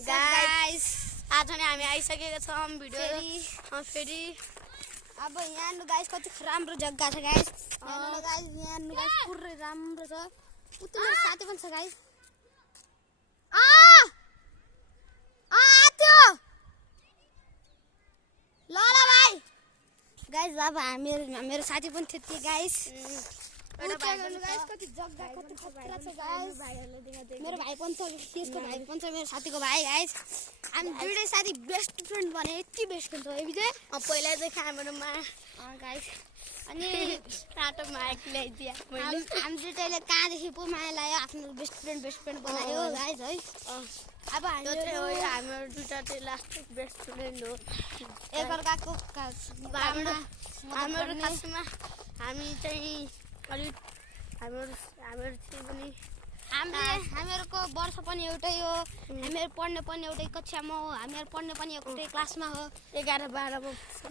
Guys आज नै हामी आइसकेका छौं भिडियो फेरि अब यहाँ नु गाइस कति राम्रो जग्गा छ गाइस यहाँ नु गाइस पुरै राम्रो छ उता मेरो साथी पनि छ गाइस त्यो ल भाइ गाइस अब मेरो साथी पनि थियो त्यो गाइस कति जग्गा कति खतरा छ गाइस मेरो भाइ पनि छ त्यसको भाइ पनि छ मेरो साथीको भाइ गाइस हामी दुईटै साथी बेस्ट फ्रेन्ड बने यति बेस्ट फ्रेन्ड हो विजय पहिला चाहिँ खानामा गाइस अनि टाटो माया ल्याइदिया मैले हामी दुईटैले कहाँदेखि पो माया लाग्यो आफ्नो बेस्ट फ्रेन्ड बनायो गाइस है अब हाम्रो दुईटा चाहिँ लास्ट बेस्ट फ्रेन्ड हो एकअर्काको हाम्रो खासमा हामी चाहिँ अलिक हाम्रो चाहिँ पनि हामीहरूको वर्ष पनि एउटै हो हामीहरू पढ्ने पनि एउटै कक्षामा हो हामीहरू पढ्ने पनि एउटै क्लासमा हो 11-12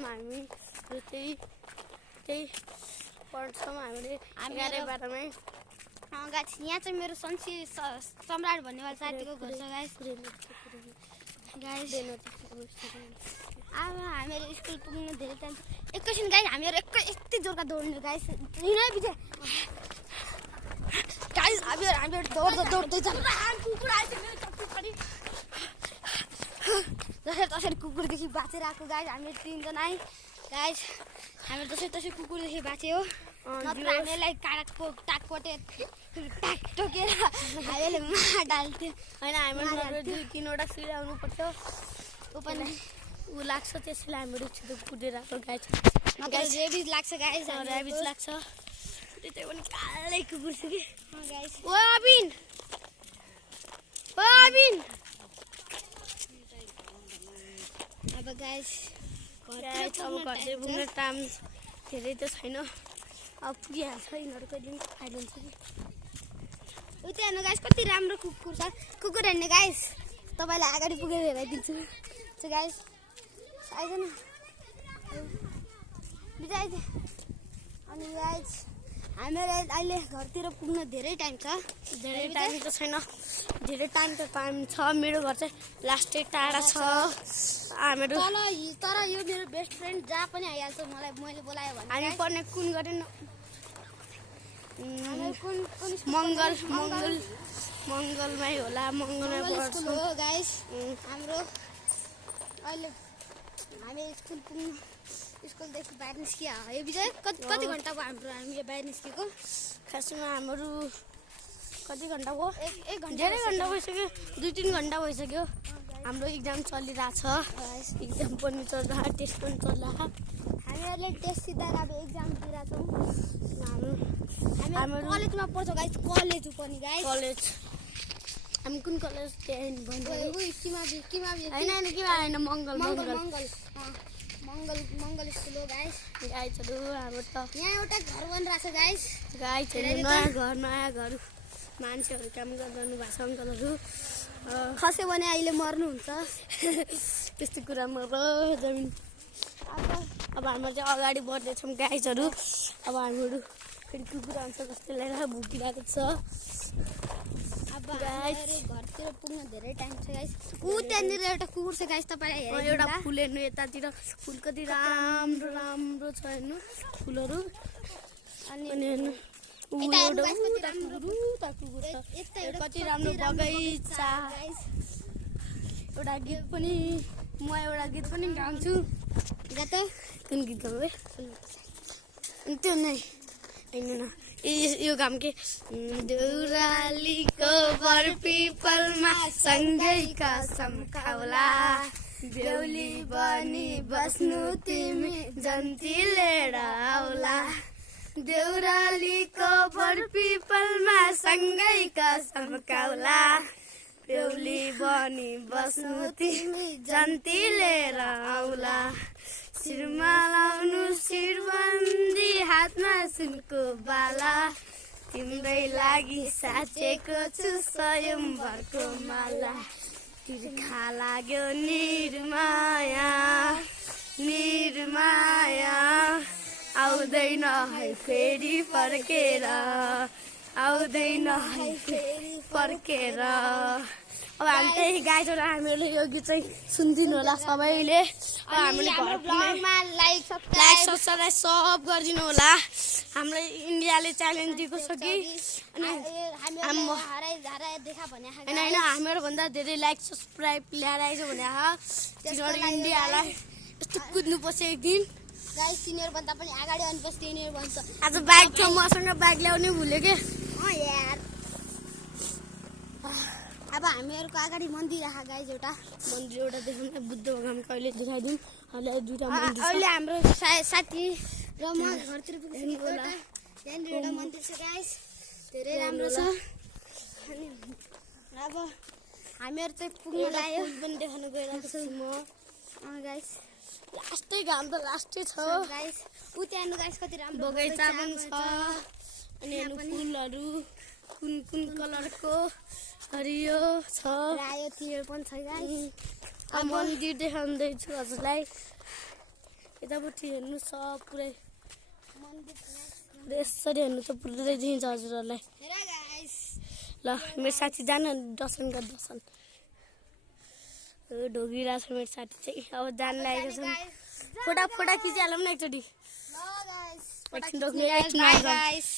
मा हामी त्यही पढ्छौँ हामीले 11-12 मै गाइस यहाँ चाहिँ मेरो सन्सी सम्राट भन्नेवाला साथीको घर छ गाइस अब हामीहरू स्कुल पुग्नु धेरै टाइम एकैछिन गाइस हामीहरू यति जोरका दौड्ने गाइस हिँडै बित्दै गाइस हामीहरू दौड्दै जान्छ कुकुर आइसक्यो मेरो टप्पी पनि जसरी कुकुरदेखि बाँचेर आएको गाइस हामीहरू तीनजना गाइस हामी जसरी कुकुरदेखि बाँच्यो नत्र हामीलाई काँडाको टाकपटे टोकेर हामीले मार डाल्थ्यो होइन हामीहरू 2-3वटा सिलाउनु पर्थ्यो ऊ पनि ऊ लाग्छ त्यसैले हामीहरू छिटो कुदेर आएको गाइस रेबिज लाग्छ गाइस रेबिज लाग्छ त्यही पनि कालै कुकुर छ कि गाइस ओ अबिन अब गाइस अब घर चाहिँ पुग्ने टाइम धेरै त छैन अब पुगिहाल्छ यिनीहरूको दिन खाइदिन्छ कि उता हेर्नु गाइस कति राम्रो कुकुर छ कुकुर हेर्ने गाइस तपाईँलाई अगाडि पुगेर हेराइदिन्छु गाइस आइज न बिताइ अनि गाइस हामीहरू अहिले घरतिर पुग्न धेरै टाइम छ धेरै टाइम त छैन धेरै टाइम छ मेरो घर चाहिँ लास्टै टाढा छ हामीहरू तर यो मेरो बेस्ट फ्रेन्ड जहाँ पनि आइहाल्छ मैले बोलायो भने हामी पढ्ने कुन गरेन मङ्गलमै होला मङ्गलमै पढ्छौँ हो गाइस हाम्रो अहिले हामी स्कुलदेखि बाहिर निस्कियो यो विजय कति घन्टा भयो हामी बाहिर निस्केको खासमा हाम्रो कति घन्टा भयो एक घन्टा धेरै घन्टा भइसक्यो 2-3 घन्टा भइसक्यो हाम्रो इक्जाम चलिरहेछ इक्जाम पनि चलिरहेको टेस्ट पनि चलिरहेको हामीहरूले टेस्ट सिधा अब इक्जाम दिइरहेछौँ हाम्रो कलेजमा पढ्छौँ गाइस कलेज पनि गाइस कलेज हामी कुन कलेज होइन मङ्गल स्कुल हो गाइस गाइसहरू हाम्रो त यहाँ एउटा घर बनिरहेको छ गाइसहरू नयाँ घर मान्छेहरू काम गरिरहनु भएको छ अङ्कलहरू खस्यो भने अहिले मर्नुहुन्छ त्यस्तो कुरामा जमिन अब हाम्रो चाहिँ अगाडि बढ्दैछौँ गाइसहरू अब हामीहरू फेरि कुकुर आउँछ जस्तो लिएर भुकिरहेको छ अब घरतिर पुग्न धेरै टाइम छ गाइस त्यहाँनिर एउटा कुकुर छ गाइस तपाईँलाई हेरेर एउटा फुल हेर्नु यतातिर फुल कति राम्रो छ हेर्नु फुलहरू अनि हेर्नु कति राम्रो बगैँचा एउटा गीत पनि म एउटा गीत पनि गाउँछु कुन गीत गाउँ त्यो नै होइन यो काम के देउरालीको बर पिपलमा सँगै कसम खाउला बेहुली बनी बस्नु तिमी जन्ती लिएर आउला देउरालीको बर पिपलमा सँगै कसम खाउला बेहुली बनी बस्नु तिमी जन्ती लिएर आउला शिरमा लाउनु शिरबन्दी हातमा सुनको बाला तिम्रै लागि साचेको छु स्वयंवरको माला तिर्खा लाग्यो निर्माया आउँदैन है फेरि फर्केर अब हामी त्यही गाइजहरू हामीहरूले यो गीत चाहिँ सुनिदिनु होला सबैले। अब हामीले हाम्रो ब्लगमा लाइक लाइक सब्स्क्राइब सब्सक्राइब सब गरिदिनु होला। हाम्रो इन्डियाले च्यालेन्ज दिएको छ कि अनि हामीहरुले हराइ देखा भने होइन होइन हामीहरूभन्दा धेरै लाइक सब्सक्राइब ल्याएर आइज भने तिनीहरू इन्डियालाई यस्तो कुद्नुपर्छ एक दिन। गाइस सिनियर भन्दा पनि अगाडि अनि पछि सिनियर भन्छ। आज बाइक थियो मसँग बाइक ल्याउने भुल्यो के यार अब हामीहरूको अगाडि मन्दिर राख गाइस एउटा मन्दिर एउटा देखाउनु बुद्ध भगवान कहिले देखाइदिउँ। अहिले दुईवटा मन्दिर छ। अहिले हाम्रो साथी र म घरतिर पुग्छु होला। यहाँनिर एउटा मन्दिर छ गाइस धेरै राम्रो छ। अनि अब हामीहरू चाहिँ पुग्नु लाग्यो पनि देखाउनु गइरहेको छु म गाइस लास्टै घाम त लास्टै छ। गाइस उ त्यहाँ गाइस कति राम्रो बगैँचा पनि छ अनि हेर्नु फुलहरू कुन कुन कलरको हरियो छ। रायो तिहार पनि छ गाइस। अब मन्दिर देखाउँदैछु हजुरलाई। यतापट्टि हेर्नु सब पुरै मन्दिर यसरी हेर्नु त पुरै दिन्छ हजुरहरूलाई। हेर गाइस ल मेरो साथी जान दर्शन गर दर्शन ढोगिरहेको छ मेरो साथी चाहिँ। अब जान लागेको छ। फोटा खिचिहालौँ न एकचोटि। ल गाइस एकछिन रोक्नु एकछिन गाइस।